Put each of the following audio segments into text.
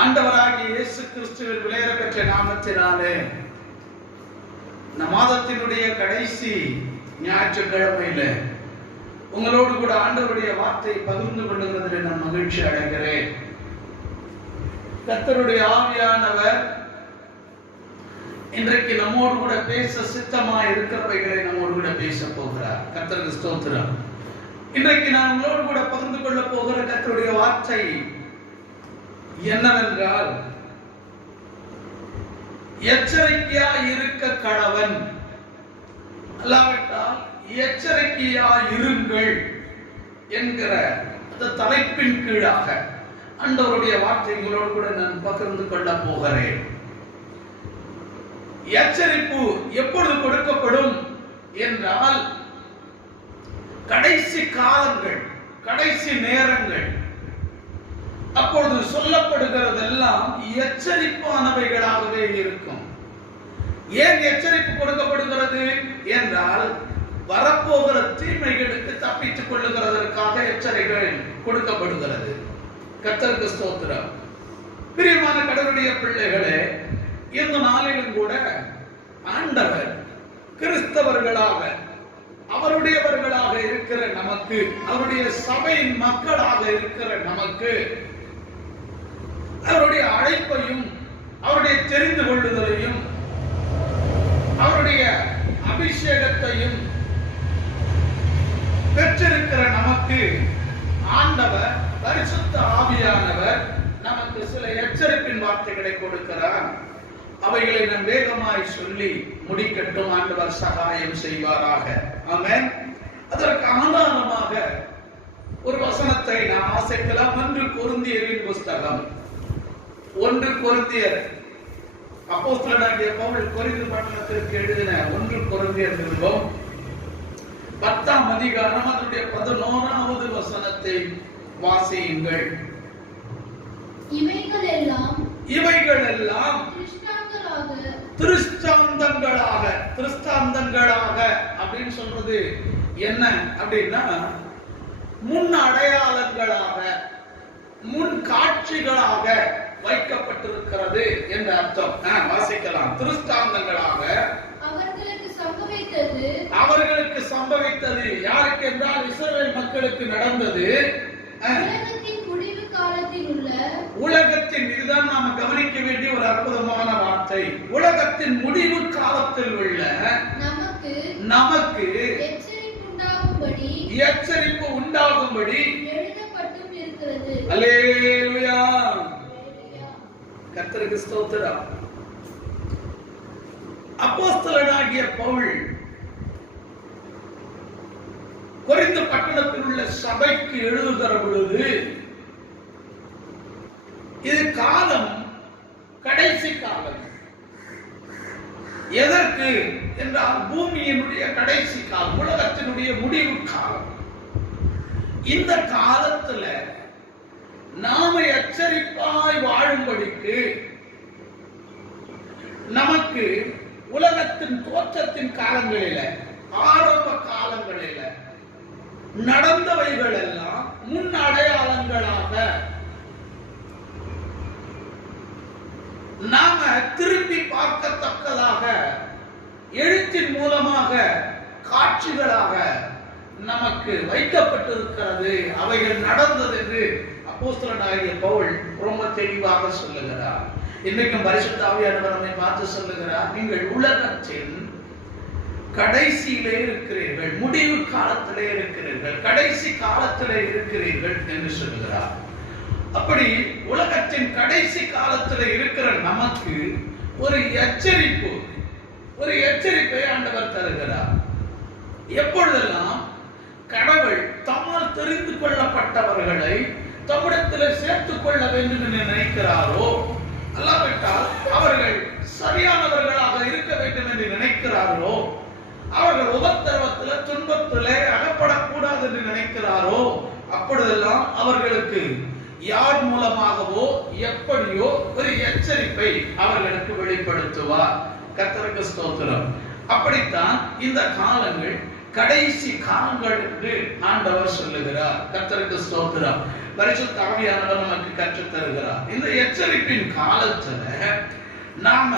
ஆண்டவராகிய இயேசு கிறிஸ்துவின் விலையேற பெற்ற நாமத்தினாலே இந்த மாதத்தினுடைய கடைசி ஞாயிற்றுக்கிழமையில உங்களோடு கூட ஆண்டவருடைய வார்த்தை பகிர்ந்து கொள்ளுகிறதில் நான் மகிழ்ச்சி அடைகிறேன். கர்த்தருடைய ஆவியானவர் இன்றைக்கு நம்மோடு கூட பேச சித்தமாய் இருக்கிறவைகளை நம்மோடு கூட பேச போகிறார். கர்த்தருக்கு ஸ்தோத்திரம். இன்றைக்கு நான் உங்களோடு கூட பகிர்ந்து கொள்ள போகிற கர்த்தருடைய வார்த்தை என்னவென்றால், எச்சரிக்கையா இருக்க கடவன், அல்லாவிட்டால் எச்சரிக்கையா இருங்கள் என்கிற அந்த தலைப்பின் கீழாக ஆண்டவருடைய வார்த்தைகளோடு கூட நான் பகிர்ந்து கொள்ள போகிறேன். எச்சரிப்பு எப்பொழுது கொடுக்கப்படும் என்றால், கடைசி காலங்கள், கடைசி நேரங்கள், அப்பொழுது சொல்லப்படுகிறதெல்லாம் எச்சரிப்பானவைகளாகவே இருக்கும். ஏன் எச்சரிப்பு கொடுக்கப்படுகிறது என்றால், வரப்போகிற தீமைகளுக்கு தப்பித்துக் கொள்ளுகிறதற்காக எச்சரிக்கை கொடுக்கப்படுகிறது. கர்த்தருக்கு ஸ்தோத்திரம். பிரியமான கடவுளுடைய பிள்ளைகளே, இந்த நாளிலும் கூட ஆண்டவர் கிறிஸ்தவர்களாக, அவருடையவர்களாக இருக்கிற நமக்கு, அவருடைய சபையின் மக்களாக இருக்கிற நமக்கு அவருடைய அழைப்பையும் அவருடைய தெரிந்து கொள்ளுதலையும் அவருடைய அபிஷேகத்தையும் பெற்றிருக்கிற நமக்கு ஆண்டவர் பரிசுத்த ஆவியானவர் நமக்கு சில எச்சரிப்பின் வார்த்தைகளை கொடுக்கிறார். அவைகளை நாம் வேகமாய் சொல்லி முடிக்கட்டும். ஆண்டவர் சகாயம் செய்வாராக. ஆமென். அதற்கு ஆதாரமாக ஒரு வசனத்தை நாம் வாசிக்கலாம். 1 கொரிந்தியரின் புஸ்தகம், 1 கொரிந்தியர், அப்போஸ்தலனாகிய பவுல் கொரிந்து பட்டணத்திற்கு எழுதின 1 கொரிந்தியர் நிருபம் 10ஆம் அதிகாரம் அதனுடைய 11வது வசனத்தை வாசியுங்கள். இவைகளெல்லாம் திருஷ்டாந்தங்களாக அப்படின்னு சொல்றது என்ன அப்படின்னா, முன் அடையாளங்களாக, முன் காட்சிகளாக வைக்கப்பட்டிருக்கிறது என்ற அர்த்தம். வாசிக்கலாம். திருஷ்டாந்தங்களாக அவர்களுக்கு சம்பவித்தது. யாருக்கு என்றால் இஸ்ரவேல் மக்களுக்கு நடந்தது. உலகத்தின், இதுதான் நாம கவனிக்க வேண்டிய ஒரு அற்புதமான வார்த்தை. உலகத்தின் முடிவு காலத்தில் உள்ள நமக்கு எச்சரிப்பு உண்டாகும்படி எழுதப்பட்டும் இருக்கிறது. அல்லேலூயா. கர்த்தருக்கு ஸ்தோத்திரம். அப்போஸ்தலனாகிய பவுல் கொரிந்து பட்டணத்தில் உள்ள சபைக்கு எழுதுகிற பொழுது, இது காலம் கடைசி காலம். எதற்கு என்றால், பூமியினுடைய கடைசி காலம், உலகத்தினுடைய முடிவு காலம். இந்த காலத்துல நாம எச்சரிப்பாய் வாழும்படிக்கு நமக்கு உலகத்தின் தோற்றத்தின் காலங்களில, ஆரம்ப காலங்களில நடந்தவைகள் எல்லாம் முன் அடையாளங்களாக நாம திரும்பி பார்க்கத்தக்கதாக எழுத்தின் மூலமாக காட்சிகளாக நமக்கு வைக்கப்பட்டிருக்கிறது. அவைகள் நடந்தது என்று அப்போஸ்தலனாகிய பவுல் ரொம்ப தெளிவாக சொல்லுகிறார். இன்றைக்கும் பரிசுத்த ஆவியானவர் நம்மை பார்த்து சொல்லுகிறார், நீங்கள் உலகத்தின் கடைசியிலே இருக்கிறீர்கள், முடிவு காலத்திலே இருக்கிறீர்கள், கடைசி காலத்திலே இருக்கிறீர்கள் என்று சொல்லுகிறார். அப்படி உலகத்தின் கடைசி காலத்தில் இருக்கிற நமக்கு ஒரு எச்சரிப்பை ஆண்டவர் தருகிறார். எப்பொழுதெல்லாம் கடவுள் தம்மால் தெரிந்து கொள்ளப்பட்டவர்களை தம்மிடத்தில் சேர்த்துக் கொள்ள வேண்டும் என்று நினைக்கிறாரோ, அல்லாவிட்டால் அவர்கள் சரியானவர்களாக இருக்க வேண்டும் என்று நினைக்கிறாரோ, அவர்கள் உபத்திரவத்தில் துன்பத்திலே அகப்படக்கூடாது என்று நினைக்கிறாரோ, அப்பொழுதெல்லாம் அவர்களுக்கு யார் மூலமாகவோ எப்படியோ ஒரு எச்சரிப்பை அவர்களுக்கு வெளிப்படுத்துவார். கர்த்தருக்கு ஸ்தோத்திரம். அப்படித்தான் இந்த காலங்கள் கடைசி காலங்கள் என்று ஆண்டவர் சொல்லுகிறார். கர்த்தருக்கு ஸ்தோத்திரம். பரிசுத்த ஆவியானவர் நமக்கு கற்றுத் தருகிறார். இந்த எச்சரிப்பின் காலத்துல நாம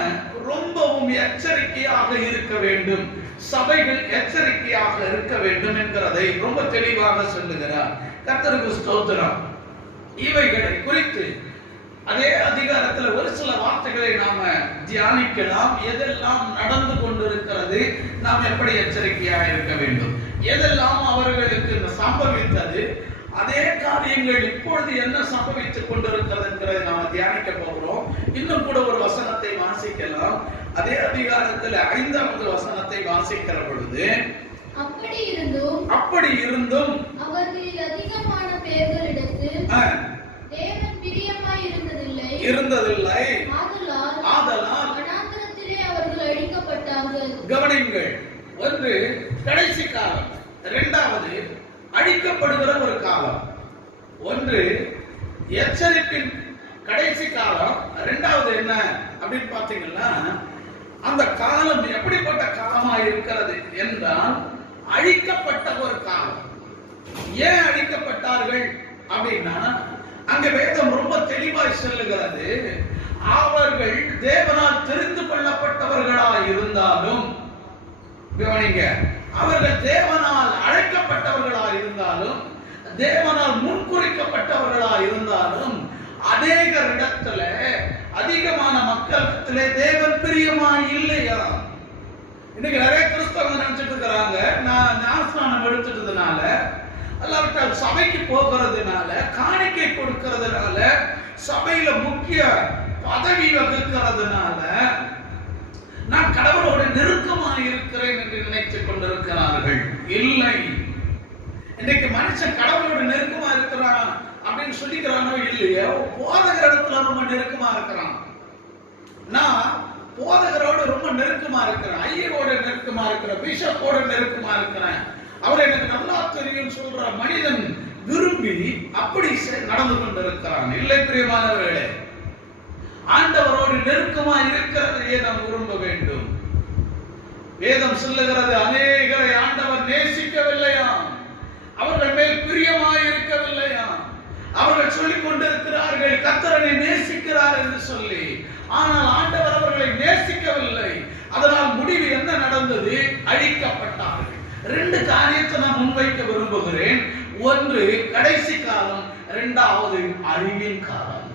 ரொம்பவும் எச்சரிக்கையாக இருக்க வேண்டும், சபைகள் எச்சரிக்கையாக இருக்க வேண்டும் என்கிறதை ரொம்ப தெளிவாக சொல்லுகிறார். கர்த்தருக்கு ஸ்தோத்திரம். இவைகளை குறித்து அதே அதிகாரத்துல ஒரு சில வார்த்தைகளை நாம தியானிக்கலாம். எதெல்லாம் நடந்து கொண்டிருக்கிறது, நாம் எப்படி எச்சரிக்கையாக இருக்க வேண்டும், எதெல்லாம் அவர்களுக்கு சம்பவித்தது, அதே காரியங்கள் இப்பொழுது என்ன சம்பவித்துக் கொண்டிருக்கிறது என்கிறதை நாம தியானிக்க போகிறோம். இன்னும் கூட ஒரு வசனத்தை வாசிக்கலாம். அதே அதிகாரத்தில் 5வது வசனத்தை வாசிக்கிற பொழுது, அப்படி இருந்தும் அவர்களில் அதிகமான பேர்களிடத்தில் தேவன் பிரியமாய் இருந்ததில்லை. ஆதலால் வனாந்திரத்திலே அவர்கள் அழிக்கப்பட்டார்கள். கவனிங்கள், ஒன்று கடைசி காலம், இரண்டாவது அழிக்கப்படுகிற ஒரு காலம். ஒன்று எச்சரிப்பின் கடைசி காலம், இரண்டாவது என்ன அப்படின்னு பாத்தீங்கன்னா, அந்த காலம் எப்படிப்பட்ட காலமா இருக்கிறது என்றால் அழிக்கப்பட்ட ஒரு காலம். ஏன் அழிக்கப்பட்டார்கள் அப்படின்னா, அங்க வேதம் ரொம்ப தெளிவாய் சொல்லுகிறது, அவர்கள் தேவனால் தெரிந்து கொள்ளப்பட்டவர்களா இருந்தாலும், கவனிங்க, அவர்கள் தேவனால் அழைக்கப்பட்டவர்களா இருந்தாலும், தேவனால் முன்குறிக்கப்பட்டவர்களா இருந்தாலும், அநேகரிடத்துல அதிகமான மக்களிடத்திலே தேவன் பிரியமா இல்லையா? இன்னைக்கு நிறைய கிறிஸ்தவங்க நினைச்சிட்டு இருக்கிறாங்க, நான் ஞானஸ்நானம் எடுத்துட்டதுனால, அல்லாவிட்டால் சபைக்கு போகிறதுனால, காணிக்கை கொடுக்கிறதுனால, சபையில முக்கிய பதவி வகிக்கிறதுனால நான் கடவுளோடு நெருக்கமாக இருக்கிறேன் என்று நினைத்துக் கொண்டிருக்கிறார்கள். இல்லை, இன்னைக்கு மனுஷன் கடவுளோடு நெருக்கமா இருக்கிறான் அப்படின்னு சொல்லிக்கிறானோ இல்லையோ, போதகர் இடத்துல ரொம்ப நெருக்கமா இருக்கிறான். நான் போதகரோடு ரொம்ப நெருக்கமா இருக்கிறேன், ஐயரோட நெருக்கமா இருக்கிறேன், பிஷப்போட நெருக்கமா இருக்கிறேன், அவர் எனக்கு நல்லா தெரியும் சொல்ற மனிதன் விரும்பி அப்படி நடந்து கொண்டிருக்கிறான். இல்லை பிரியமானவர்களே, ஆண்டவரோடு நெருக்கமா இருக்கிறதையே நாம் விரும்ப வேண்டும். வேதம் சொல்லுகிறது, அநேகரை ஆண்டவர் நேசிக்கவில்லையாம், அவர்கள் மேல் பிரியமாய் இருக்கவில்லையாம். அவர்கள் சொல்லிக் கொண்டிருக்கிறார்கள் கர்த்தரை நேசிக்கிறார் என்று சொல்லி, ஆனால் ஆண்டவர் அவர்களை நேசிக்கவில்லை. அதனால் முடிவு என்ன நடந்தது? அழிக்கப்பட்டார்கள். 2 காரியத்தை நான் முன்வைக்க விரும்புகிறேன். ஒன்று கடைசி காலம், இரண்டாவது அழிவின் காலம்,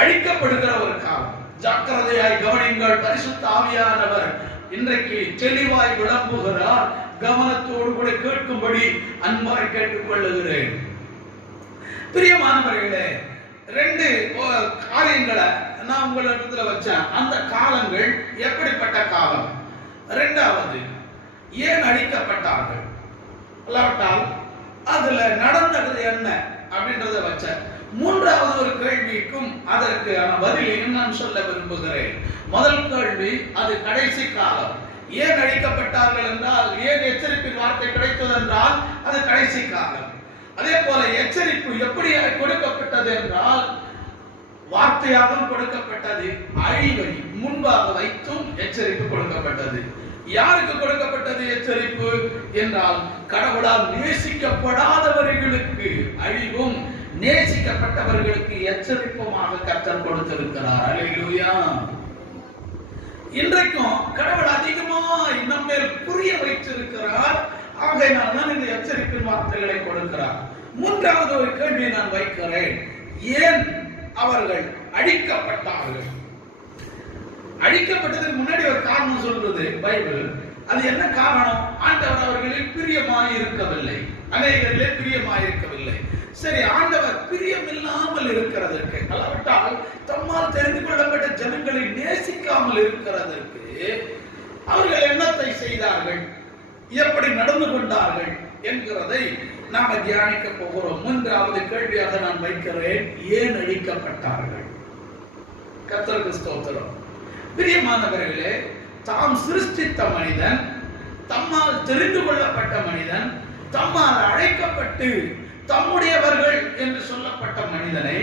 அழிக்கப்படுகிற ஒரு காலம். ஜாக்கிரதையாய் கவனிங்கள். பரிசுத்த ஆவியானவர் இன்றைக்கு தெளிவாய் விளம்புகிறார். கவனத்தோடு கூட கேட்கும்படி அன்பாய் கேட்டுக்கொள்ளுகிறேன். பிரியமானவர்களே, 2 காரியங்களை நான் உங்களிடத்துல வச்சேன். அந்த காலங்கள் எப்படிப்பட்ட காலம்? இரண்டாவது, ஏன் அழிக்கப்பட்டார்கள், அல்லாவிட்டால் அதுல நடந்தது என்ன அப்படின்றத வச்ச. மூன்றாவது ஒரு கேள்விக்கும் அதற்கு பதிலையும் நான் சொல்ல விரும்புகிறேன். முதல் கேள்வி, அது கடைசி காலம். ஏன் அழிக்கப்பட்டார்கள் என்றால், ஏன் எச்சரிப்பின் வார்த்தை கிடைத்தது என்றால் அது கடைசி காலம். அதே போல எச்சரிப்பு எப்படி கொடுக்கப்பட்டது என்றால், வார்த்தையாகவும் கொடுக்கப்பட்டது, அழிவை முன்பாக வைத்தும் எச்சரிப்பு கொடுக்கப்பட்டது. யாருக்கு கொடுக்கப்பட்டது எச்சரிப்பு என்றால், கடவுளால் நேசிக்கப்படாதவர்களுக்கு அழிவும், நேசிக்கப்பட்டவர்களுக்கு எச்சரிப்புமாக கர்த்தர் கொடுத்திருக்கிறார். அல்லேலூயா. இன்றைக்கும் கடவுள் அதிகமாய் நம்மை புரிய வைத்திருக்கிறார். ஆகையினால் தான் இந்த எச்சரிப்பின் வார்த்தைகளை கொடுக்கிறார். மூன்றாவது ஒரு கேள்வியை நான் வைக்கிறேன், ஏன் அவர்கள் அழிக்கப்பட்டார்கள்? அழிக்கப்பட்டதுக்கு முன்னாடி ஒரு காரணம் சொல்றது பைபிள். அது என்ன காரணம்? ஆண்டவர் அவர்களில் பிரியமாய் இருக்கவில்லை, அநேகர்களே பிரியமாய் இருக்கவில்லை. சரி, ஆண்டவர் பிரியம் இல்லாமல் இருக்கிறதற்கு, அல்லாவிட்டால் தம்மால் தெரிந்து கொள்ளப்பட்ட ஜனங்களை நேசிக்காமல் இருக்கிறதற்கு அவர்கள் என்னத்தை செய்தார்கள், எப்படி நடந்து கொண்டார்கள் என்கிறதை நாம தியானிக்க போகிறோம். மூன்றாவது கேள்வியாக நான் வைக்கிறேன், ஏன் அழிக்கப்பட்டார்கள்? கர்த்தருக்கு ஸ்தோத்திரம். பிரியமானவர்களே, தாம் சிருஷ்டித்த மனிதன், தம்மால் தெரிந்து கொள்ளப்பட்ட மனிதன், தம்மால் அழைக்கப்பட்டு தம்முடையவர்கள் என்று சொல்லப்பட்ட மனிதனை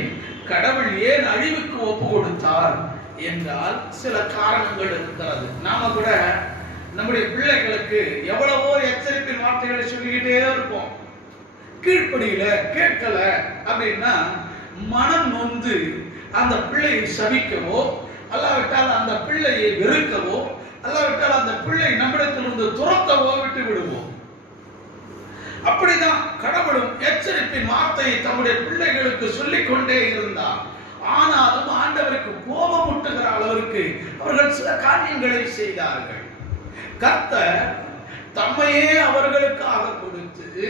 கடவுள் ஏன் அழிவுக்கு ஒப்பு கொடுத்தார் என்றால் சில காரணங்கள் இருக்கிறது. நாம கூட நம்முடைய பிள்ளைகளுக்கு எவ்வளவோ எச்சரிப்பின் வார்த்தைகளை சொல்லிக்கிட்டே இருப்போம். கீழ்ப்படியில கேட்கல அப்படின்னா மனம் நொந்து அந்த பிள்ளையை சபிக்கவோ, அல்லாவிட்டால் அந்த பிள்ளையை வெறுக்கவோ, அல்லாவிட்டால் அந்த பிள்ளை நம்மிடத்திலிருந்து துரத்தவோ விட்டு விடுவோம். அப்படிதான் கடவுளும் எச்சரிப்பின் வார்த்தையை தம்முடைய பிள்ளைகளுக்கு சொல்லிக் கொண்டே இருந்தார். ஆனாலும் ஆண்டவருக்கு கோபமூட்டுகிற அளவிற்கு அவர்கள் சில காரியங்களை செய்தார்கள். கர்த்தர் தம்மையே அவர்களுக்காக கொடுத்து,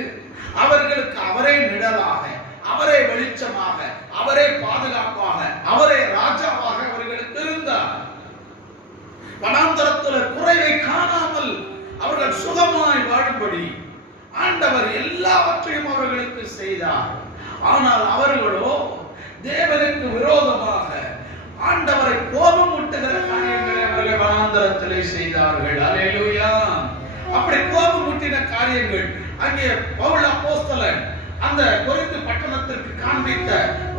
அவர்களுக்கு அவரே நிழலாக, அவரே வெளிச்சமாக, அவரே பாதுகாப்பாக, அவரே ராஜாவாக அவர்களுக்கு இருந்தார். வனாந்தரத்தில் குறைவை காணாமல் அவர்கள் சுகமாய் வாழும்படி ஆண்டவர் எல்லாவற்றையும் அவர்களுக்கு செய்தார். ஆனால் அவர்களோ தேவனுக்கு விரோதமாக ஆண்டவரை கோபமூட்டுகிற காரியங்களை அவர்கள் வனாந்தரத்திலே செய்தார்கள். அல்லேலூயா. அப்படி கோபமூட்டின காரியங்கள் அங்கே பவுல் அப்போஸ்தலன் அந்த கொரிந்து பட்டணத்திற்கு காண்பித்த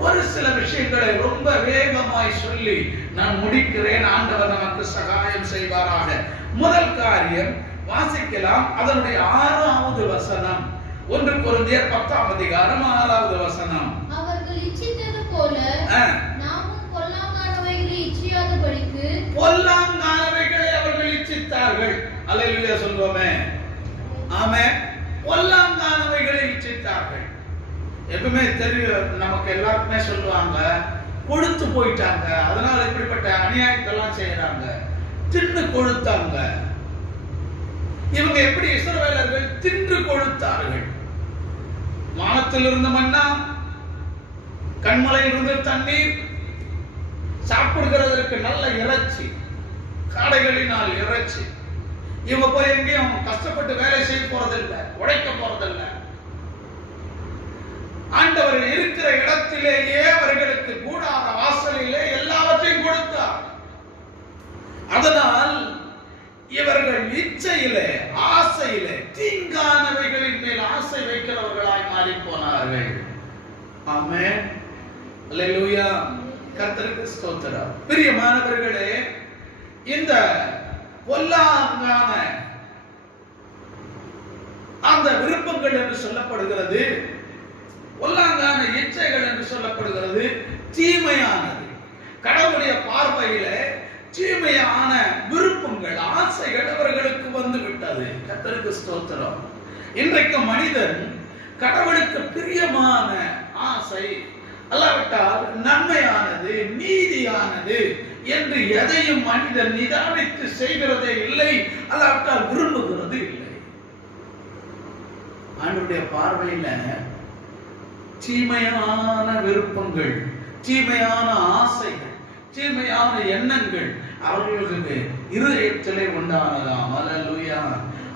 ஒரு சில விஷயங்களை ரொம்ப வேகமாய் சொல்லி நான் முடிக்கிறேன். ஆண்டவர் நமக்கு சகாயம் செய்வாராக. முதல் காரியம் வாசிக்கலாம். அதனுடைய 6வது வசனம். 1 கொரிந்தியர் 10ஆம் அதிகாரம் 6வது வசனம். அவர்கள் இச்சித்தது போல நாமும் பொல்லாங்கானவைகளை இச்சியாதபடிக்கு. பொல்லாங்கானவைகளை அவர்கள் இச்சித்தார்கள். அல்லேலூயா சொல்வோமே. ஆமென். பொல்லாங்கானவைகளை இச்சித்தார்கள். எப்பவுமே தெரியும், நமக்கு எல்லாருக்குமே சொல்லுவாங்க, கொழுத்து போயிட்டாங்க, அதனால இப்படிப்பட்ட அநியாயத்தெல்லாம் செய்யறாங்க, தின்னு கொழுத்தாங்க. இவங்க எப்படி இஸ்ரவேலர்கள் தின்று கொழுத்தார்கள்? வானத்திலிருந்து மன்னா, கண்மலையிலிருந்து தண்ணீர், சாப்பிடுகிறதற்கு நல்ல இறைச்சி, காடைகளினால் இறைச்சி. இவங்க போய் எங்கேயும் கஷ்டப்பட்டு வேலை செய்ய போறதில்லை, உழைக்க போறதில்லை. ஆண்டவர் இருக்கிற இடத்திலேயே அவர்களுக்கு கூடாத வாசலிலே எல்லாவற்றையும் கொடுத்தார். அதனால் இவர்கள் இச்சையிலே, ஆசையிலே, தீங்கானவைகளின் மேல் ஆசை வைக்கிறவர்களாய் மாறி போனார்கள். ஆமென். அல்லேலூயா. கர்த்தருக்கு ஸ்தோத்திரம். பிரியமானவர்களே, இந்த பொல்லாங்கான அந்த விருப்பங்கள் என்று சொல்லப்படுகிறது, பொல்லாங்கான இச்சைகள் என்று சொல்லப்படுகிறது, தீமையானது. கடவுளுடைய பார்வையில தீமையான விருப்பங்கள், ஆசைகள் அவர்களுக்கு வந்து விட்டது. கர்த்தருக்கு ஸ்தோத்திரம். இன்றைக்கு மனிதன் கடவுளுக்கு பிரியமான ஆசை, அல்லாவிட்டால் நன்மையானது, நீதியானது என்று எதையும் மனிதன் நிதானித்து செய்கிறதே இல்லை, அல்லாவிட்டால் விரும்புகிறது இல்லை. ஆண்டவருடைய பார்வையில தீமையான விருப்பங்கள், தீமையான ஆசைகள், தீமையான எண்ணங்கள் அவர்களுக்கு இருதயத்திலே உண்டானதாம். அல்லேலூயா.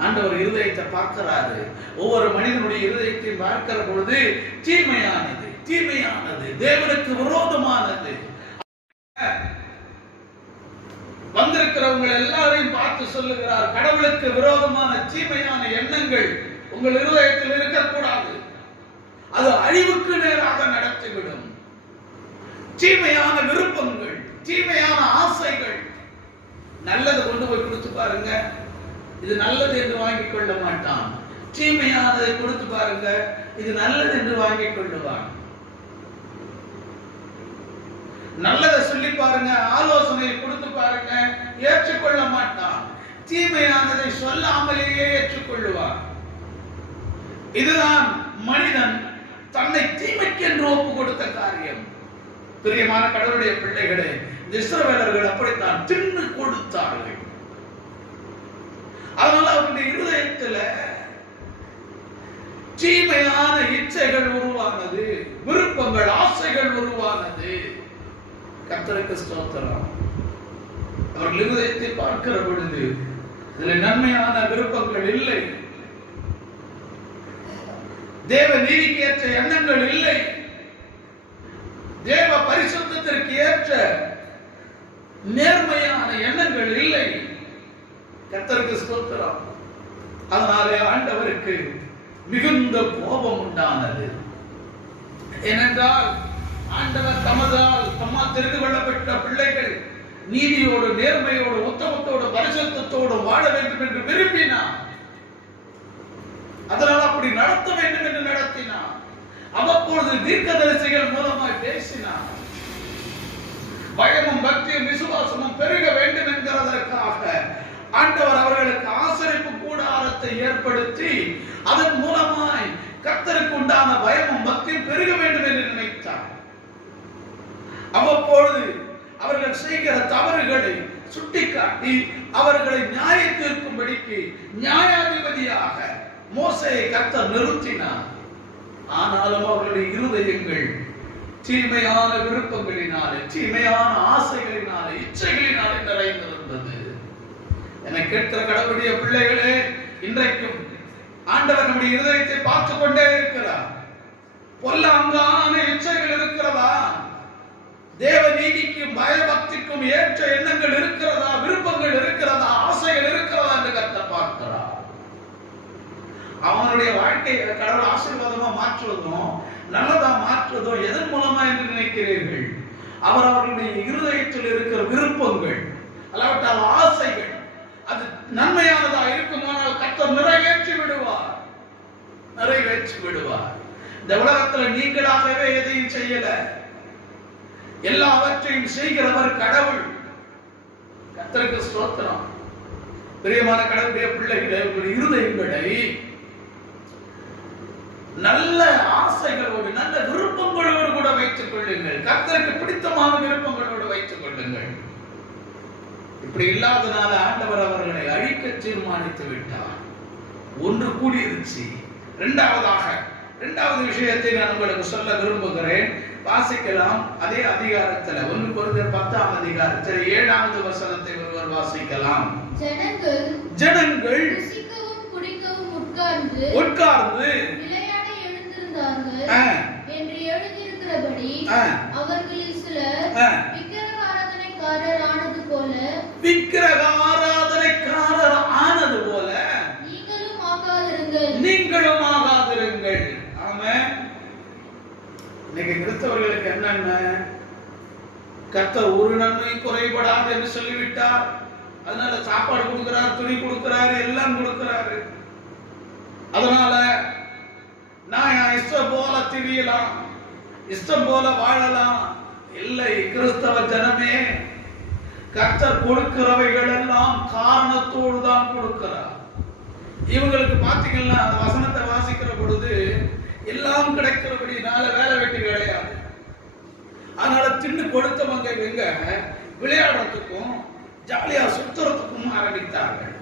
ஆண்டவர் இருதயத்தை பார்க்கிறாரு. ஒவ்வொரு மனிதனுடைய இருதயத்தை பார்க்கிற பொழுது தீமையானது, தீமையானது, தேவனுக்கு விரோதமானது. வந்திருக்கிறவங்க எல்லாரையும் பார்த்து சொல்லுகிறார், கடவுளுக்கு விரோதமான தீமையான எண்ணங்கள் உங்கள் இருதயத்தில் இருக்கக்கூடாது. அது அழிவுக்கு நேராக நடத்திவிடும். தீமையான விருப்பங்கள், தீமையான ஆசைகள். நல்லது கொண்டு போய் கொடுத்து பாருங்க, இது நல்லது என்று வாங்கிக் கொள்ள மாட்டான். தீமையானதை கொடுத்து பாருங்க, இது நல்லது என்று வாங்கிக் கொள்ளுவான். நல்லதை சொல்லி பாருங்க, ஆலோசனை கொடுத்து பாருங்க, ஏற்றுக்கொள்ள மாட்டான். தீமையானதை சொல்லாமலேயே ஏற்றுக்கொள்ளுவான். இதுதான் மனிதன் தன்னை தீமைக்கு என்று ஒப்பு கொடுத்த காரியம். பிரியமான கடவுளுடைய பிள்ளைகளே, இஸ்ரவேலர்கள் அப்படித்தான் தின்னு கொடுத்தார்கள். அதனால அவருடைய இருதயத்தில் தீமையான இச்சைகள் உருவானது, விருப்பங்கள், ஆசைகள் உருவானது. கர்த்தருக்கு ஸ்தோத்திரம். அவர்கள் இருதயத்தை பார்க்கிற பொழுது இதில் நன்மையான விருப்பங்கள் இல்லை, தேவ நீதிக்கு ஏற்ற எண்ணங்கள் இல்லை, தேவ பரிசுத்தத்திற்கு ஏற்ற நேர்மையான எண்ணங்கள் இல்லை. கர்த்தருக்கு ஸ்தோத்திரம். அதனாலே ஆண்டவருக்கு மிகுந்த கோபம் உண்டானது. ஏனென்றால் ஆண்டவர் தம்மால் தெரிந்து கொள்ளப்பட்ட பிள்ளைகள் நீதியோடு, நேர்மையோடு, உத்தமத்தோடு, பரிசுத்தத்தோடு எப்பொழுதும் வாழ வேண்டும் என்று விரும்பினார். அதனால் அப்படி நடத்த வேண்டும் என்று நடத்தினார். அவ்வப்பொழுது தீர்க்கதரிசிகள் மூலமாய் பேசினார். பயமும் பக்தியும் விசுவாசமும் பெருக வேண்டும் என்கிறதற்காக ஆண்டவர் அவர்களுக்கு ஆசரிப்பு கூடாரத்தை ஏற்படுத்தி அதன் மூலமாய் கர்த்தருக்கு உண்டான பயமும் பக்தியும் பெருக வேண்டும் என்று நினைத்தார். அவ்வப்பொழுது அவர்கள் செய்கிற தவறுகளை சுட்டிக்காட்டி அவர்களை நியாய தீர்க்கும்படிக்கு நியாயாதிபதியாக மோசேயை கர்த்தர் நிறுத்தினார். ஆனாலும் அவர்களுடைய இருதயங்கள் தீமையான விருப்பங்களினாலே, தீமையான ஆசைகளினாலே, இச்சைகளினாலே நிறைந்திருந்தது. என்னை கேட்கிற கடவுளுடைய பிள்ளைகளே, இன்றைக்கும் ஆண்டவர் நம்முடைய இருதயத்தை பார்த்து கொண்டே இருக்கிறார். பொல்லாங்கான இச்சைகள் இருக்கிறதா? தேவ நீதிக்கும் பயபக்திக்கும் ஏற்ற எண்ணங்கள் இருக்கிறதா? விருப்பங்கள் இருக்கிறதா? ஆசைகள் இருக்கிறதா என்று கர்த்தர் பார்க்கிறார். அவனுடைய வாழ்க்கையை கடவுள் ஆசீர்வாதமா மாற்றுவதும் நல்லதா மாற்றுவதும் எதன் மூலமா என்று நினைக்கிறீர்கள்? அவர்களுடைய இருதயத்தில் இருக்கிற விருப்பங்கள், அல்லாவிட்டால் ஆசைகள், அது நன்மையானதா இருக்குமானால் கர்த்தர் நிறைவேற்றி விடுவார். இந்த உலகத்துல நீங்களாகவே எதையும் செய்யல, எல்லாவற்றையும் செய்கிறவர் கடவுள். கர்த்தருக்கு ஸ்தோத்திரம். பிரியமான கடவுளுடைய பிள்ளைகளை, உங்களுடைய இருதயங்களை நல்ல ஆசைகளோடு, நல்ல விருப்பங்களோடு கூட வைத்துக் கொள்ளுங்கள். கர்த்தருக்கு பிடித்தமான விருப்பங்களோடு வைத்துக் கொள்ளுங்கள். இப்படி இல்லாதனால ஆண்டவர் அவர்களை அழிக்க தீர்மானித்து விட்டார். ஒன்று கூடியிருச்சு. இரண்டாவது விஷயத்தை நான் உங்களுக்கு சொல்ல விரும்புகிறேன். வாசிக்கலாம். அதே அதிகாரத்தில் 1 கொரிந்தியர் 10ஆம் அதிகாரத்தில் 7வது வசனத்தை ஒருவர் வாசிக்கலாம். ஜனங்கள் புசிக்கவும் குடிக்கவும் உட்கார்ந்து விளையாட எழுந்திருந்தார்கள் என்று எழுதியிருக்கிறபடி அவர்களில் சிலர் விக்கிரக ஆராதனைக்காரர் ஆனது போல நீங்களும் ஆகாதிருங்கள். ஆமென். இன்னைக்கு கிறிஸ்தவர்களுக்கு என்னென்ன? கர்த்தர் ஒரு நன்மை குறைபடாது என்று சொல்லிவிட்டார். அதனால சாப்பாடு கொடுக்கிறார், துணி கொடுக்கிறாரு, எல்லாம் கொடுக்கிறாரு. அதனால நான் இஷ்டம் போல திரியலாம், இஷ்டம் போல வாழலாம். இல்லை, கிறிஸ்தவ ஜனமே, கர்த்தர் கொடுக்கிறவைகள் எல்லாம் காரணத்தோடு தான் கொடுக்கிறார். இவங்களுக்கு பாத்தீங்கன்னா அந்த வசனத்தை வாசிக்கிற பொழுது எல்லாம் கிடைக்கிறபடினால வேலை வெட்டி கிடையாது. அதனால தின்னு கொடுத்தவங்க எங்க விளையாடுறதுக்கும் ஜாலியா சுத்துறதுக்கும் ஆரம்பித்தார்கள்.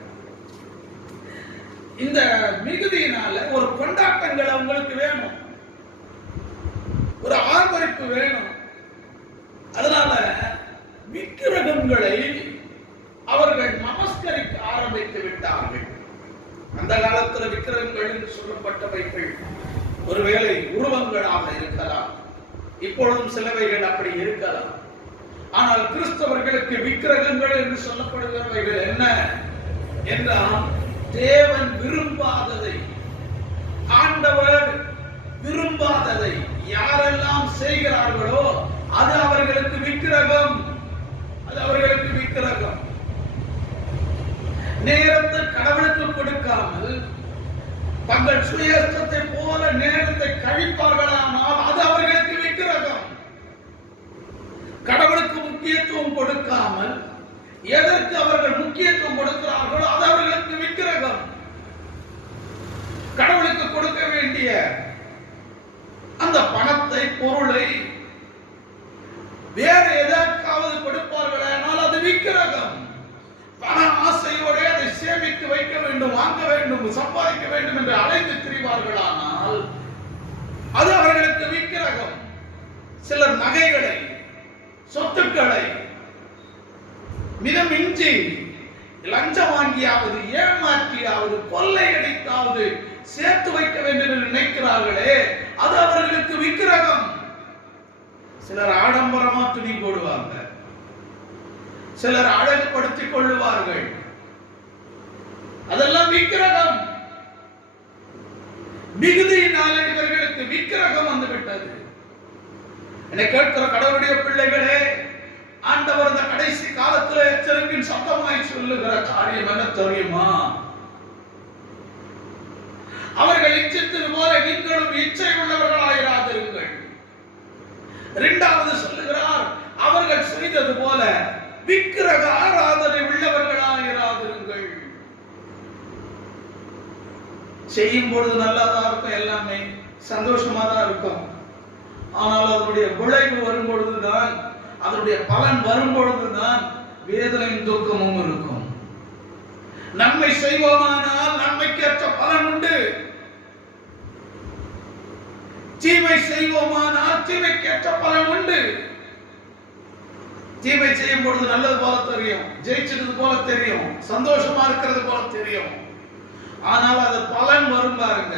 இந்த மிகுதியினால ஒரு கொண்டாட்டங்கள் அவங்களுக்கு வேணும், ஒரு ஆர்ப்பரிப்பு வேணும். அதனால விக்கிரகங்களை அவர்கள் நமஸ்கரிக்க ஆரம்பித்து விட்டார்கள். அந்த காலத்துல விக்கிரகங்கள் என்று சொல்லப்பட்டவைகள் ஒருவேளை உருவங்களாக இருக்கலாம், இப்பொழுதும் சிலவைகள் அப்படி இருக்கலாம். ஆனால் கிறிஸ்தவர்களுக்கு விக்கிரகங்கள் என்று சொல்லப்படுகிறவைகள் என்ன என்றால், தேவன் விரும்பாததை, ஆண்டவர் விரும்பாததை யாரெல்லாம் செய்கிறார்களோ அது அவர்களுக்கு விக்கிரகம். நேரத்தை கடவுளுக்கு கொடுக்காமல் தங்கள் சுயத்தை போல நேரத்தை கழிப்பார்களானால் அது அவர்களுக்கு விக்கிரகம். கடவுளுக்கு முக்கியத்துவம் கொடுக்காமல் எதற்கு அவர்கள் முக்கியத்துவம் கொடுக்கிறார்களோ அது அவர்களுக்கு விக்கிரகம். கடவுளுக்கு கொடுக்க வேண்டிய அந்த பணத்தை, பொருளை வேற எதற்காவது கொடுப்பார்கள், ஆனால் அது விக்கிரகம். பண ஆசையோடு அதை சேமித்து வைக்க வேண்டும், வாங்க வேண்டும், சம்பாதிக்க வேண்டும் என்று அலைந்து திரிவார்களானால் அது அவர்களுக்கு விக்கிரகம். சிலர் நகைகளை, சொத்துக்களை மிதமின்றி லஞ்சம் வாங்கியாவது, ஏமாற்றியாவது, கொள்ளையடித்தாவது சேர்த்து வைக்க வேண்டும் என்று நினைக்கிறார்களே அது அவர்களுக்கு விக்கிரகம். சிலர் ஆடம்பரமா துணி போடுவாங்க, சிலர் அழகுபடுத்திக் கொள்ளுவார்கள், அதெல்லாம் விக்கிரகம். மிகுதியினால இவர்களுக்கு விக்கிரகம் வந்துவிட்டது. என்னை கேட்கிற கடவுளுடைய பிள்ளைகளே, ஆண்டவர் இந்த கடைசி காலத்துல எச்சரிப்பின் சத்தமாய் சொல்லுகிற காரியம் என்ன தெரியுமா? அவர்கள் இச்சித்தது போல நீங்களும் இச்சை உள்ளவர்களாயிராதிருங்கள். இரண்டாவது சொல்லுகிறார், அவர்கள் செய்தது போல விக்கிரக ஆராதனை உள்ளவர்களாயிராதிருங்கள். செய்யும் பொழுது நல்லாதான் இருக்கும், எல்லாமே சந்தோஷமா தான் இருக்கும். ஆனால் அதனுடைய விளைவு வரும்பொழுதுதான், அதனுடைய பலன் வரும்பொழுதுதான் வேதனையும் துக்கமும் இருக்கும். நன்மை செய்வோமானால் நன்மைக்கேற்ற பலன் உண்டு, தீமை செய்வோமானால் தீமைக்கேற்ற பலன் உண்டு. தீமை செய்யும் பொழுது நல்லது போல தெரியும், ஜெயிச்சது போல தெரியும், சந்தோஷமா இருக்கிறது போல தெரியும். ஆனால் அது பலன் வரும் பாருங்க,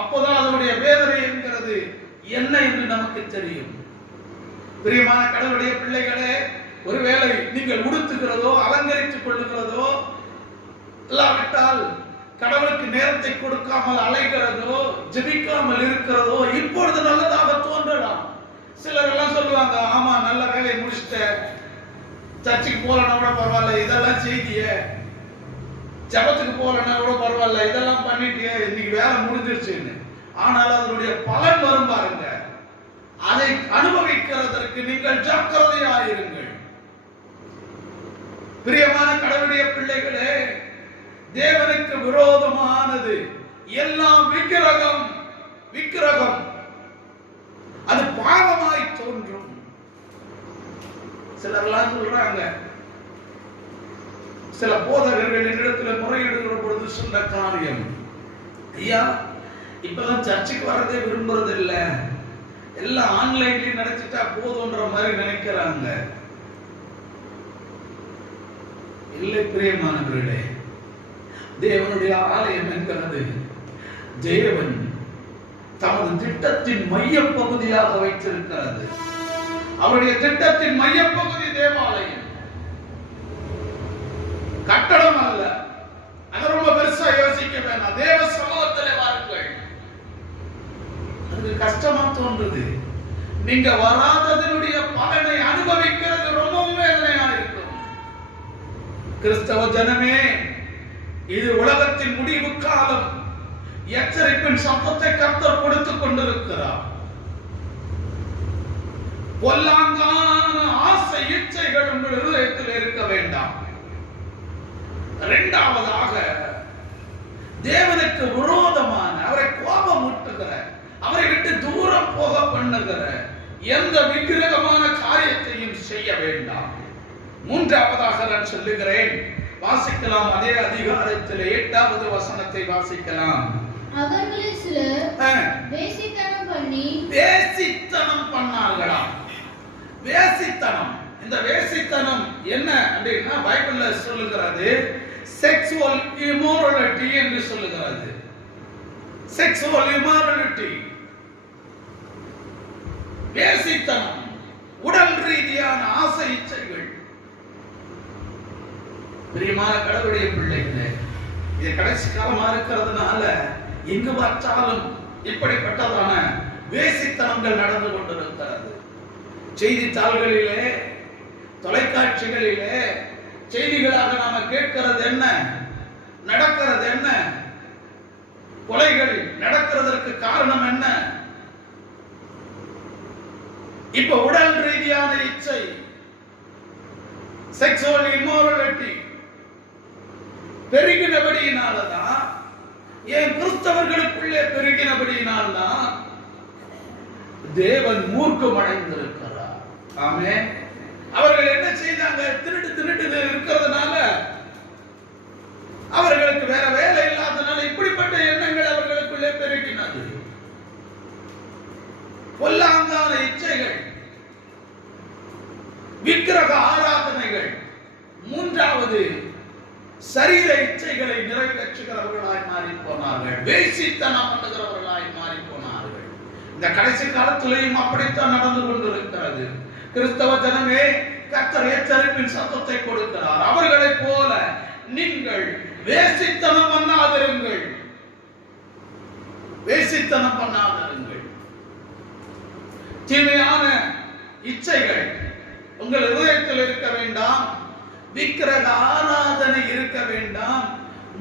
அப்போதான் அதனுடைய வேதனை என்கிறது என்ன என்று நமக்கு தெரியும். பிரியமான கடவுளுடைய பிள்ளைகளே, ஒருவேளை நீங்கள் உடுத்துகிறதோ அலங்கரித்துக் கொள்ளுகிறதோ, இல்லாவிட்டால் கடவுளுக்கு நேரத்தை கொடுக்காமல் அலைகிறதோ, ஜெபிக்காமல் இருக்கிறதோ இப்பொழுது நல்லதாக தோன்றலாம். சிலர் எல்லாம் சொல்லுவாங்க, ஆமா நல்ல வேலையை முடிச்சுட்ட, சர்ச்சுக்கு போலன்னா கூட பரவாயில்ல, இதெல்லாம் செய்திய, ஜபத்துக்கு போலன்னா கூட பரவாயில்ல, இதெல்லாம் பண்ணிட்டிய, இன்னைக்கு வேலை முடிஞ்சிருச்சுன்னு. ஆனால் அதனுடைய பலன் வரும் பாருங்க, அதை அனுபவிக்கிறதற்கு நீங்கள் ஜாக்கிரதையாயிருங்கள். பிரியமான கடவுளுடைய பிள்ளைகளே, தேவனுக்கு விரோதமானது எல்லாம் விக்கிரகம். விக்கிரகம் அது பாவமாய் தோன்றும். சிலர்லாம் சொல்றாங்க, சில போதகர்கள் என்னிடத்தில் முறையிடுகிற பொழுது சொன்ன காரியம், ஐயா இப்பதான் சர்ச்சுக்கு வர்றதே விரும்புறது இல்ல, எல்லாம் ஆன்லைன்லயே நடத்திட்டா போதும்ன்ற மாதிரி நினைக்கிறாங்க. இல்லை பிரியமானவர்களே, தேவனுடைய ஆலயம் என்கிறது தேவன் தமது திட்டத்தின் மைய பகுதியாக வைத்திருக்கிறது. அவருடைய திட்டத்தின் மைய பகுதி தேவாலயம், கட்டடம் அல்ல. அது ரொம்ப பெருசா யோசிக்க வேண்டாம். தேவ சமூகத்திலே வாருங்கள். அது கஷ்டமா தோன்றுது, நீங்க வராததனுடைய பலனை அனுபவிக்கிறது ரொம்பவும் வேதனையா இருக்கும். கிறிஸ்தவ ஜனமே, இது உலகத்தின் முடிவு காலம். எச்சரிப்பின் சத்தத்தை கர்த்தர் கொடுத்துக் கொண்டிருக்கிறார். பொல்லாங்கான ஆசை இச்சைகள் உங்கள் இதயத்தில் இருக்க வேண்டாம். இரண்டாவதாக, தேவனுக்கு விரோதமான, அவரை கோபம் ஊட்டுகிற, அவரை விட்டு தூரம் போக பண்ணுகிற எந்த விக்கிரகமான காரியத்தையும் செய்ய வேண்டாம். மூன்றாவதாக நான் சொல்லுகிறேன், வாசிக்கலாம். அதே அதிகாரத்தில் 8வது வசனத்தை வாசிக்கலாம். அவர்களில் சிலர் வேசித்தனம் பண்ணார்களாம். வேசித்தனம், இந்த வேசித்தனம் என்ன அப்படின்னா பைபிள்ல சொல்லுகிறது செக்சுவல் இம்மோரலிட்டி என்று சொல்லுகிறது. செக்சுவல் இம்மோரலிட்டி, வேசித்தனம், உடல் ரீதியான ஆசை இச்சைகள். பிரியமான கடவுளுடைய பிள்ளைகளே, இது கடைசி காலமா இருக்கிறதுனால எங்கு பார்த்தாலும் இப்படிப்பட்டதான வேசித்தனங்கள் நடந்து கொண்டிருக்கிறது. செய்தித்தாள்களிலே, தொலைக்காட்சிகளிலே செய்திகளாக நாம கேட்கிறது என்ன, நடக்கிறது என்ன, கொலைகள் நடக்கிறதற்கு காரணம் என்ன? இப்ப உடல் ரீதியான இச்சை, செக்சுவல் இம்மோரலிட்டி பெருகினபடியினால்தான், ஏன் கிறிஸ்தவர்களுக்குள்ளே பெருகினபடியினால்தான் தேவன் மூர்க்கம் அடைந்திருக்கிறார். ஆமென். அவர்கள் என்ன செய்தாங்க? திருட்டு இருக்கிறதுனால, அவர்களுக்கு வேற வேலை இல்லாதனால இப்படிப்பட்ட எண்ணங்கள் அவர்களுக்குள்ளே பெருகினது. பொல்லாங்கான இச்சைகள், விக்கிரக ஆராதனைகள். மூன்றாவது, சரீர இச்சைகளை நிறைவேற்றுகிறவர்களாய் மாறி போனார்கள், வேசித்தனம் பண்ணுகிறவர்களாய் மாறி போனார்கள். இந்த கடைசி காலத்திலேயும் அப்படித்தான் நடந்து கொண்டிருக்கிறது. கிறிஸ்தவ ஜனமே, கர்த்தர் எச்சரிப்பின் சத்தத்தை கொடுக்கிறார். அவர்களைப் போல நீங்கள் வேசித்தனம் பண்ணாதிருங்கள். வேசித்தனம் பண்ணாதிருங்கள். தீமையான இச்சைகள், உங்கள் இதயத்தில் இருக்க வேண்டாம். விக்கிரக ஆராதனை இருக்க வேண்டாம்.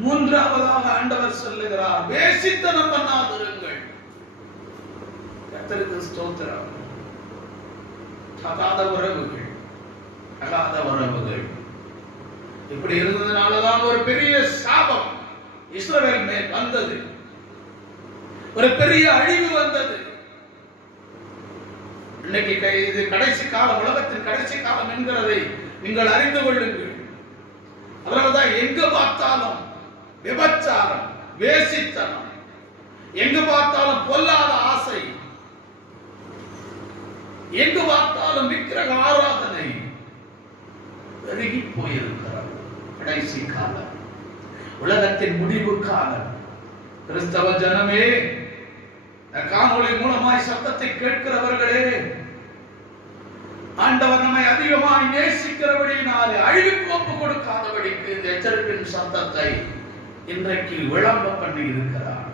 மூன்றாவதாக ஆண்டவர் சொல்லுகிறார், வேசித்தனம் பண்ணாதிருங்கள். கர்த்தருக்கு ஸ்தோத்திரம். அகாத உறவுகள், அகாத உறவுகள் இப்படி இருந்ததுனாலதான் ஒரு பெரிய சாபம் இஸ்ரவேல் மேல் வந்தது. ஒரு பெரிய அழிவு வந்தது. இன்னைக்கு இது கடைசி காலம், உலகத்தின் கடைசி காலம் என்கிறதை நீங்கள் அறிந்து கொள்ளுங்கள். அதனாலதான் எங்கு பார்த்தாலும் விபச்சாரம், வேசித்தனம், எங்கு பார்த்தாலும் பொல்லாத ஆசை, எங்கு பார்த்தாலும் விக்கிரக ஆராதனை பெருகி போயிருக்கிறது. கடைசி காலம், உலகத்தின் முடிவு காலம். கிறிஸ்தவ ஜனமே, காணொளி மூலமாய் சத்தத்தை கேட்கிறவர்களே, ஆண்டவர் நம்மை அதிகமாய் நேசிக்கிறபடியினாலே அழிவுக்கு ஒப்பு கொடுக்காதபடிக்கு இந்த எச்சரிப்பின் சத்தத்தை இன்றைக்கு விளம்ப பண்ணி இருக்கிறார்.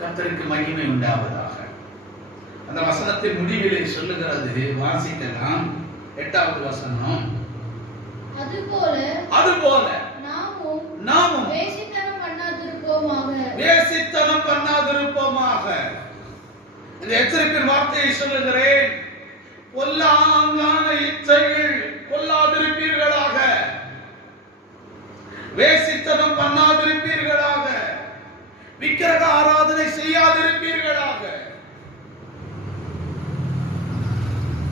கர்த்தருக்கு மகிமை உண்டாவதாக. அந்த வசனத்தின் முடிவிலே சொல்லுகிறது, வாசிக்கலாம். 8வது வசனம். அதுபோல நாமும் வேசித்தனம் பண்ணாதிருப்போமாக. வேசித்தனம் பண்ணாதிருப்போமாக. இந்த எச்சரிப்பின் வார்த்தையை சொல்லுகிறேன். பொல்லாங்கான இச்சைகள் கொள்ளாதிருப்பீர்களாக. வேசித்தனம் பண்ணாதிருப்பீர்களாக. விக்கிரக ஆராதனை செய்யாதிருப்பீர்களாக.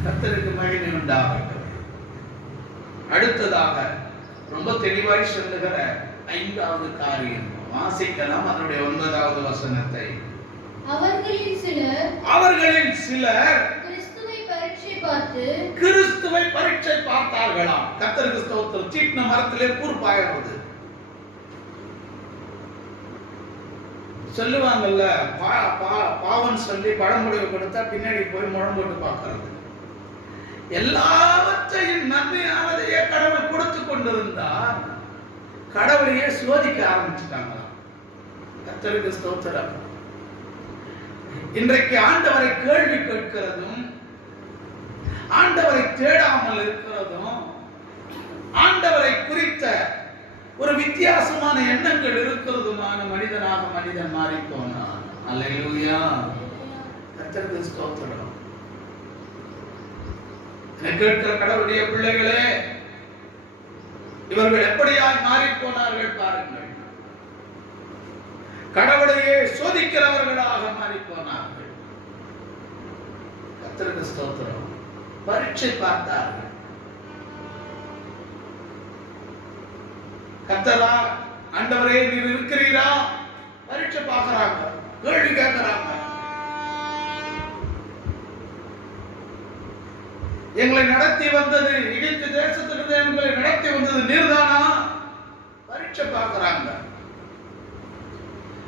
கர்த்தருக்கு மகிமை உண்டாகட்டும். அடுத்ததாக ரொம்ப தெளிவாய் சொல்லுகிற 5வது காரியம் வாசிக்கலாம். அதனுடைய 9வது வசனத்தை. அவர்களில் சிலர் கிறிஸ்துவை பரீட்சை பார்த்தார்களாம். கர்த்தருக்கு ஸ்தோத்திரம். சீட்ன மரத்திலே கூர்ப்பாயிடுவது சொல்லுவாங்கல்ல, பாவம் சொல்லி பழமொழிவு கொடுத்தா பின்னாடி போய் முழம் போட்டு பார்க்கிறது. எல்லாவற்றையும் நன்மையானதையே கடவுள் கொடுத்து கொண்டிருந்தார். கடவுளையே சோதிக்க ஆரம்பிச்சுட்டாங்க. கர்த்தருக்கு ஸ்தோத்திரம். இன்றைக்கு ஆண்டவரை கேள்வி கேட்கிறதும், ஆண்டவரை தேடாமல் இருக்கிறதும், ஆண்டவரை குறித்த ஒரு வித்தியாசமான எண்ணங்கள் இருக்கிறதுமான மனிதனாக மனிதன் மாறி போனான். அல்லேலூயா. கர்த்தருக்கு ஸ்தோத்திரம். கேட்கிற கடவுளுடைய பிள்ளைகளே, இவர்கள் எப்படியாய் மாறி போனார்கள் பாருங்கள். கடவுளையே சோதிக்கிறவர்களாக மாறி போனார்கள். கர்த்தருக்கு ஸ்தோத்திரம். பரீட்சை பார்த்தார்கள். கர்த்தரா, ஆண்டவரே நீர் இருக்கிறீரா? பரீட்சை பார்க்கறாங்க, கேள்வி கேட்கிறாங்க. எங்களை நடத்தி வந்தது, எகிப்து தேசத்திலிருந்து எங்களை நடத்தி வந்தது நீர்தானா? பரீட்சை பார்க்கறாங்க.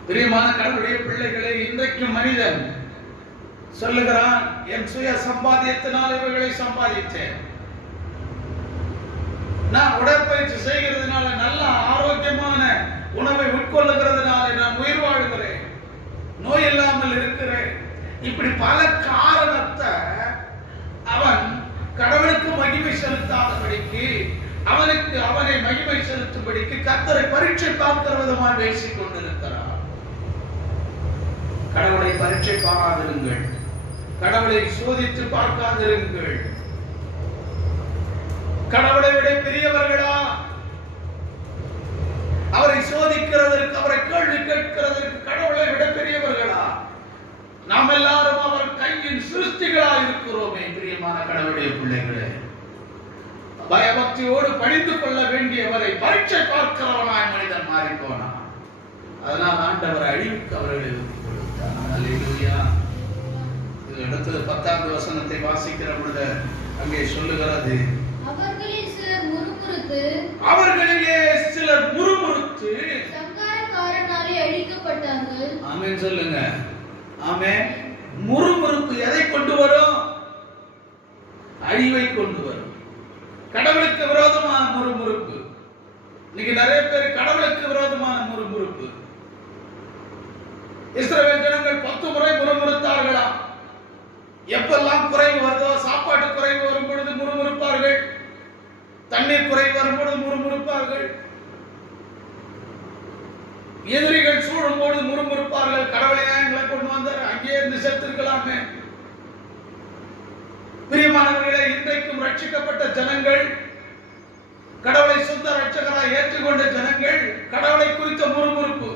பிரியமான கடவுளுடைய பிள்ளைகளே, இன்றைக்கும் மனிதன் சொல்லுகிறான், என் சுய சம்பாத்தியத்தினால் இவைகளை சம்பாதித்தேன், நான் உடற்பயிற்சி செய்கிறதுனால, நல்ல ஆரோக்கியமான உணவை உட்கொள்ளுகிறதுனால நான் உயிர் வாழ்கிறேன், நோய் இல்லாமல் இருக்கிறேன். இப்படி பல காரணத்தை அவன் கடவுளுக்கு மகிமை செலுத்தாதபடிக்கு, அவனை மகிமை செலுத்தும்படிக்கு கர்த்தரை பரீட்சை பார்க்கிற விதமாக பேசிக் கொண்டிருக்கிறார். கடவுளை பரீட்சை பாராதிருங்கள். கடவுளை சோதித்து பார்க்காதிருங்கள். கடவுளை விட பெரியவர்களா? அவரை சோதிக்கிறதற்கு, அவரை கேள்வி கேட்கிறதற்கு கடவுளை விட பெரியவர்களா? நாம் எல்லாரும் அவர் கையின் சிருஷ்டிகளா இருக்கிறோமே. பிரியமான கடவுளுடைய பிள்ளைகளே, பயபக்தியோடு பணிந்து கொள்ள வேண்டியவரை பரீட்சை பார்க்கிறவனாய் மனிதன் மாறி போனான். அதனால் ஆண்டவர் அழிவுக்கு அவர்களை ஒப்புக் கொடுத்தார். அல்லேலூயா. இது அடுத்தது 10வது வசனத்தை வாசிக்கிற பொழுது அங்கே சொல்லுகிறது, அவர்களிலே சிலர் முறுமுறுத்து சங்காரக்காரனாலே அழிக்கப்பட்டார்கள். ஆமென் சொல்லுங்க. ஆமென். முறுமுறுப்பு எதை கொண்டு வரும்? அழிவை கொண்டு வரும். கடவுளுக்கு விரோதமான முறுமுறுப்பு. இன்னைக்கு நிறைய பேர் கடவுளுக்கு விரோதமான முறுமுறுப்பு. இஸ்ரவேல் ஜனங்கள் 10 முறை முறுமுறுத்தார்களாம். எப்பெல்லாம் குறைவு வருதோ, சாப்பாட்டு குறைவு வரும் பொழுது முறுமுறுப்பார்கள், தண்ணீர் குறைவு வரும் பொழுது முறுமுறுப்பார்கள், எதிரிகள் சூழும் பொழுது முறுமுறுப்பார்கள். கடவுளையா எங்களை கொண்டு வந்தார், அங்கே இருந்து செத்திருக்கலாமே. பிரியமானவர்களே, இன்றைக்கும் ரட்சிக்கப்பட்ட ஜனங்கள், கடவுளை சொந்த ரட்சகராய் ஏற்றுக்கொண்ட ஜனங்கள், கடவுளை குறித்த முறுமுறுப்பு.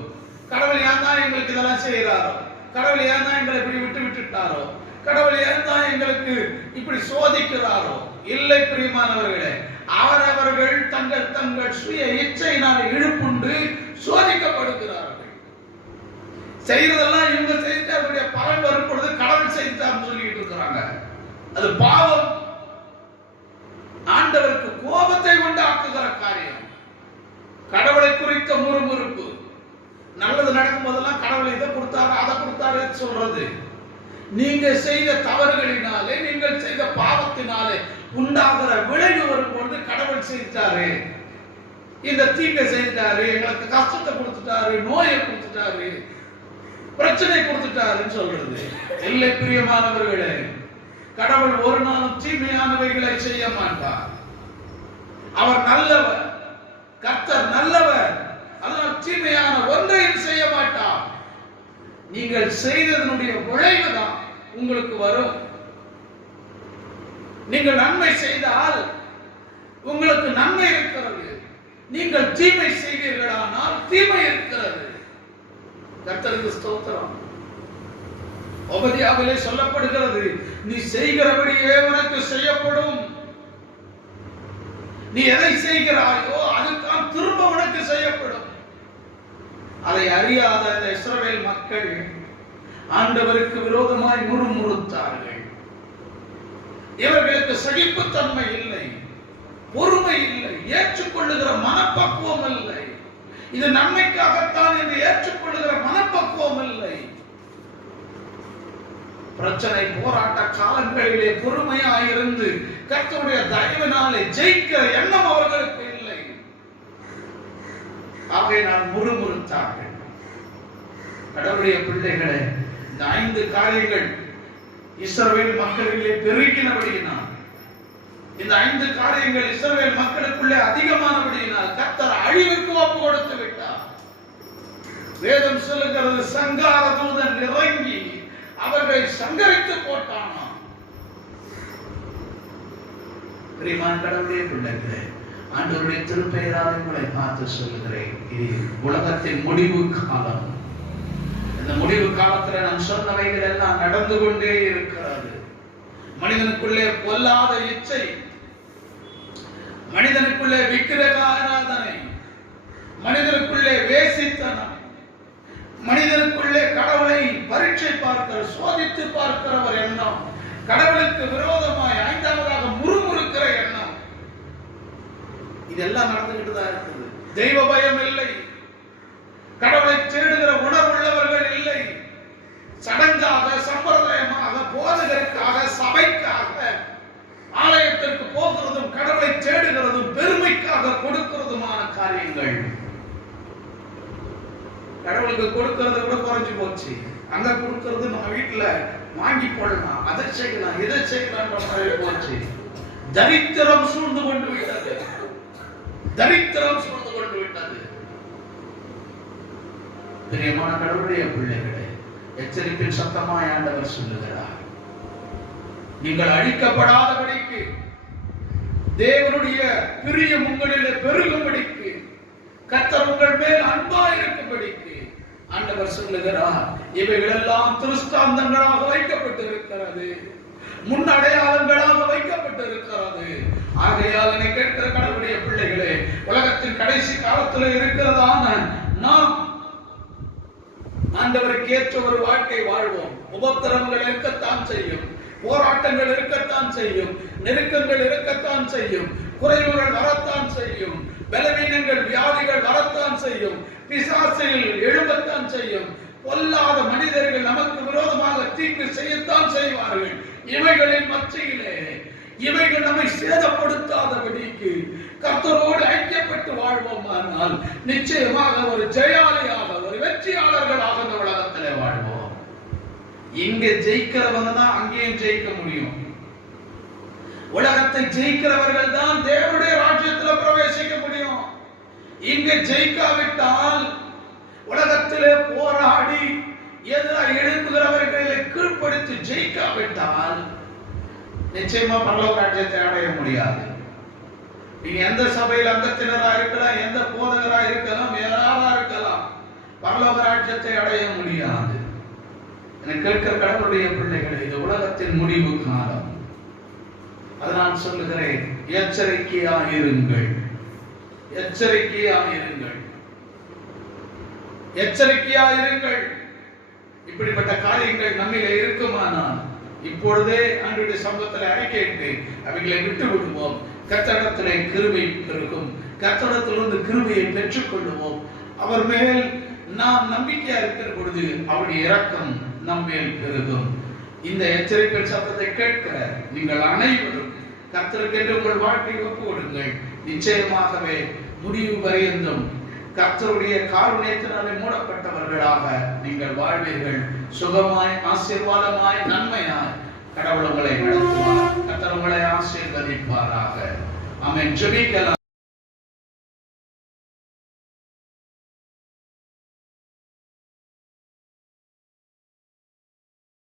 கடவுள் ஏன் தான் எங்களுக்கு இதெல்லாம் செய்யறாரோ, கடவுள் ஏன் தான் எங்களை இப்படி விட்டுட்டாரோ, கடவுள் ஏன் தான் எங்களுக்கு இப்படி சோதிக்கிறாரோ? இல்லை பிரியமானவர்களே, அவரவர்கள் தங்கள் தங்கள் சுய இச்சையினால் இழுப்புண்டு சோதிக்கப்படுகிறார்கள். செய்யறதெல்லாம் இவங்க செய்து அவருடைய பலன் வரும் பொழுது கடவுள் செய்தார்னு சொல்லிட்டு இருக்கிறாங்க. அது பாவம், ஆண்டவருக்கு கோபத்தை உண்டாக்குகிற காரியம். கடவுளை குறித்த முறுமுறுப்பு. நல்லது நடக்கும் போதெல்லாம் கடவுளை இதை கொடுத்தாரு அதை கொடுத்தாரு சொல்றது. நீங்க செய்த தவறுகளினாலே, நீங்கள் செய்த பாவத்தினாலே உண்டாகிற விளைவு வரும்பொழுது கடவுள் செய்தாரு, இந்த தீங்கை செய்தாரு, எங்களுக்கு கஷ்டத்தை கொடுத்துட்டாரு, நோயை கொடுத்துட்டாரு, பிரச்சனை கொடுத்துட்டாருன்னு சொல்றது. இல்லை பிரியமானவர்களே, கடவுள் ஒரு நாளும் தீமையானவைகளை செய்ய மாட்டார். அவர் நல்லவர், கர்த்தர் நல்லவர். அதனால் தீமையான ஒன்றையும் செய்ய மாட்டார். நீங்கள் செய்ததனுடைய விளைவுதான் உங்களுக்கு வரும். நீங்கள் நன்மை செய்தால் உங்களுக்கு நன்மை இருக்கிறது, நீங்கள் தீமை செய்வீர்களானால் தீமை இருக்கிறது. கர்த்தருக்கு ஸ்தோத்திரம். உபதியாவிலே சொல்லப்படுகிறது, நீ செய்கிறபடியே உனக்கு செய்யப்படும். நீ எதை செய்கிறாயோ அதுதான் திரும்ப உனக்கு செய்யப்படும். அதை அறியாத இந்த இஸ்ரவேல் மக்கள் ஆண்டவருக்கு விரோதமாய் முறுமுறுத்தார்கள். இவர்களுக்கு சகிப்புத்தன்மை இல்லை, பொறுமை இல்லை, ஏற்றுக்கொள்ளுகிற மனப்பக்குவம் இல்லை. இது நன்மைக்காகத்தான் என்று ஏற்றுக்கொள்ளுகிற மனப்பக்குவம் இல்லை. பிரச்சனை போராட்ட காலங்களிலே பொறுமையாயிருந்து கர்த்தருடைய தயவினாலே ஜெயிக்கிற எண்ணம் அவர்களுக்கு இல்லை. ஆகையினால் முறுமுறுத்தார்கள். கடவுளுடைய பிள்ளைகளே, இந்த 5 காரியங்கள் இஸ்ரவேல் மக்களிலே பெருகினபடியினால், இந்த 5 காரியங்கள் இஸ்ரவேல் மக்களுக்குள்ளே அதிகமானபடியினால் கர்த்தர் அழிவுக்கு ஒப்பு கொடுத்து விட்டார். வேதம் சொல்லுகிறது, சங்கார தூதன் இறங்கி அவர்களை சங்கரித்து போட்டானா. பிரியமான கடவுளுடைய பிள்ளைகளே, ஆண்டவருடைய திருப்பெயரால் உங்களை பார்த்து சொல்லுகிறேன், இது உலகத்தின் முடிவு காலம். இந்த முடிவு காலத்துல நாம் சொன்னவைகள் எல்லாம் நடந்து கொண்டே இருக்கிறது. மனிதனுக்குள்ளே பொல்லாத இச்சை, மனிதனுக்குள்ளே விக்கிரக ஆராதனை, மனிதனுக்குள்ளே வேசித்தனம், மனிதனுக்குள்ளே கடவுளை பரீட்சை பார்க்கிற, சோதித்து பார்க்கிற ஒரு எண்ணம், கடவுளுக்கு விரோதமாய் 5ஆவதாக முறுமுறுக்கிற எண்ணம், இதெல்லாம் நடந்துகிட்டு தான் இருக்குது. தெய்வ பயம் இல்லை, கடவுளை தேடுகிற உணர்வுள்ளவர்கள் இல்லை. சடங்காக, சம்பிரதாயமாக, போதகருக்காக, சபைக்காக ஆலயத்திற்கு போகிறதும், கடவுளை தேடுகிறதும், பெருமைக்காக கொடுக்கிறதுமான காரியங்கள். கடவுளுக்கு கொடுக்கறத கூட குறைஞ்சு போச்சு. அங்க கொடுக்கறது நம்ம வீட்டுல வாங்கி போடலாம், அதை செய்யலாம், இதை செய்யலாம் போச்சு. தரித்திரம் சூழ்ந்து கொண்டு விட்டது, தரித்திரம் சூழ்ந்து கொண்டு விட்டது. பிரியமான கடவுளுடைய பிள்ளைகளே, எச்சரிப்பின் சத்தமாய் ஆண்டவர் சொல்லுகிறார், நீங்கள் அழிக்கப்படாதபடிக்கு, தேவனுடைய பிரியம் உங்களிலே பெருகும்படிக்கு, கர்த்தர் உங்கள் மேல் அன்பா இருக்கும்படிக்கு ஆண்டவர் சொல்லுகிறார். இவைகளெல்லாம் திருஷ்டாந்தங்களாக வைக்கப்பட்டிருக்கிறது, முன் அடையாளங்களாக வைக்கப்பட்டிருக்கிறது. ஆகையால் என்னை கேட்கிற கடவுளுடைய பிள்ளைகளே, உலகத்தின் கடைசி காலத்தில் இருக்கிறதான நாம் ஆண்டவருக்கு ஏற்ற ஒரு வாழ்க்கை வாழ்வோம். உபத்திரவங்கள் இருக்கத்தான் செய்யும், போராட்டங்கள் இருக்கத்தான் செய்யும், நெருக்கங்கள் இருக்கத்தான் செய்யும், குறைவுகள் வரத்தான் செய்யும், பலவீனங்கள் வியாதிகள் வரத்தான் செய்யும், பிசாசுகள் எழும்பத்தான் செய்யும், பொல்லாத மனிதர்கள் நமக்கு விரோதமாக தீங்கு செய்யத்தான் செய்வார்கள். இவைகளின் மத்தியிலே இவைகள் நம்மை சேதப்படுத்தாதபடிக்கு கர்த்தரோடு ஐக்கியப்பட்டு வாழ்வோமானால் நிச்சயமாக ஒரு ஜெயாலியாக, ஒரு வெற்றியாளர்களாக இந்த உலகத்திலே வாழ்வோம். இங்க ஜெயிக்கிறவங்க தான் அங்கேயும் ஜெயிக்க முடியும். உலகத்தை ஜெயிக்கிறவர்கள் தான் தேவனுடைய ராஜ்யத்தில் பிரவேசிக்க முடியும். இங்க ஜெயிக்காவிட்டால், உலகத்திலே போராடி எதிராக எழுப்புகிறவர்களை கீழ்ப்படுத்தி ஜெயிக்காவிட்டால் நிச்சயமா பரலோக ராஜ்யத்தை அடைய முடியாது. நீங்க எந்த சபையில் அங்கத்தினரா இருக்கலாம், எந்த போதகரா இருக்கலாம், யாரா இருக்கலாம், பரலோக ராஜ்யத்தை அடைய முடியாது. எனக்கு கேட்கிற கடவுளுடைய பிள்ளைகளை, இது உலகத்தின் முடிவு காலம். அதை நான் சொல்லுகிறேன், எச்சரிக்கையாயிருங்கள், எச்சரிக்கையாயிருங்கள், எச்சரிக்கையாயிருங்கள். இப்படிப்பட்ட காரியங்கள் நம்மிலே இருக்குமானால் இப்பொழுதே ஆண்டவருடைய சமூகத்தில் அறிக்கையிட்டு அவைகளை விட்டு விடுவோம். கர்த்தரிடத்திலே கிருபை பெருகும். கர்த்தரிடத்திலிருந்து கிருபையை பெற்றுக் கொள்ளுவோம். அவர் மேல் நாம் நம்பிக்கையா இருக்கிற பொழுது அவருடைய இரக்கம் நம்மேல் பெருகும். இந்த எச்சரிப்பின் சத்தத்தை கேட்கிற நீங்கள் அனைவரும் கர்த்தருக்கு என்று உங்கள் வாழ்க்கையை ஒப்பு கொடுங்கள். நிச்சயமாகவே முடிவு பரியந்தம் கர்த்தருடைய காருண்யத்தினாலே மூடப்பட்டவர்களாக நீங்கள் வாழ்வீர்கள். சுகமாய், ஆசீர்வாதமாய், நன்மையாய் கடவுள் உங்களை நடத்துவார். கர்த்தர் உங்களை ஆசீர்வதிப்பாராக. ஆமென். ஜெபிக்கலாம்.